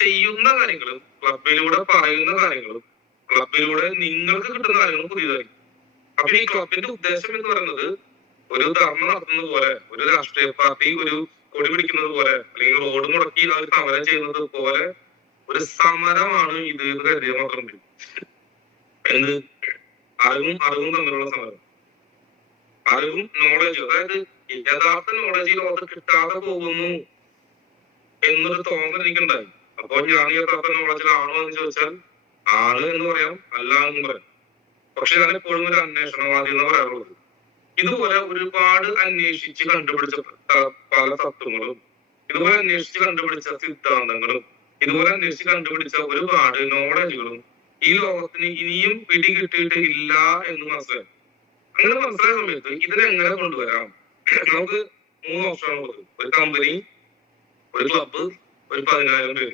ചെയ്യുന്ന കാര്യങ്ങളും ക്ലബിലൂടെ പറയുന്ന കാര്യങ്ങളും ക്ലബിലൂടെ നിങ്ങൾക്ക് കിട്ടുന്ന കാര്യങ്ങളും പുതിയതായിരിക്കും. അപ്പൊ ഈ ക്ലബിന്റെ ഉദ്ദേശം എന്ന് പറയുന്നത് ഒരു ധർമ്മം നടത്തുന്നത് പോലെ, ഒരു രാഷ്ട്രീയ പാർട്ടി ഒരു കൊടി പിടിക്കുന്നത് പോലെ, അല്ലെങ്കിൽ റോഡ് മുടക്കി അവർ സമരം ചെയ്യുന്നത് പോലെ ഒരു സമരമാണ് ഇത് എന്ന് കരുതിയാൽ മാത്രം മതി. എന്ത് അറിവും തമ്മിലുള്ള സമരം, അറിവും നോളജും. അതായത് യഥാർത്ഥ നോളജ് ലോകത്ത് കിട്ടാതെ പോകുന്നു എന്നൊരു തോന്നൽ എനിക്കുണ്ടായി. അപ്പോൾ ഞാൻ യഥാർത്ഥ നോളജിലാണോ എന്ന് ചോദിച്ചാൽ ആണ് എന്ന് പറയാം, അല്ല എന്ന് പറയാം. പക്ഷെ ഞാൻ എപ്പോഴും ഒരു അന്വേഷണവാദി എന്ന് പറയാറുള്ളത്. ഇതുപോലെ ഒരുപാട് അന്വേഷിച്ച് കണ്ടുപിടിച്ച പല തത്വങ്ങളും, ഇതുപോലെ അന്വേഷിച്ച് കണ്ടുപിടിച്ച സിദ്ധാന്തങ്ങളും, ഇതുപോലെ അന്വേഷിച്ച് കണ്ടുപിടിച്ച ഒരുപാട് നോളജുകളും ഈ ലോകത്തിന് ഇനിയും പിടികിട്ടിയിട്ട് ഇല്ല എന്ന് മനസ്സിലായി. അങ്ങനെ മനസ്സിലായ സമയത്ത് ഇതിനെങ്ങനെ കൊണ്ടുവരാം? നമുക്ക് 3 ഓപ്ഷനുള്ളത്: ഒരു കമ്പനി, ഒരു ക്ലബ്ബ്, ഒരു 10,000 പേര്.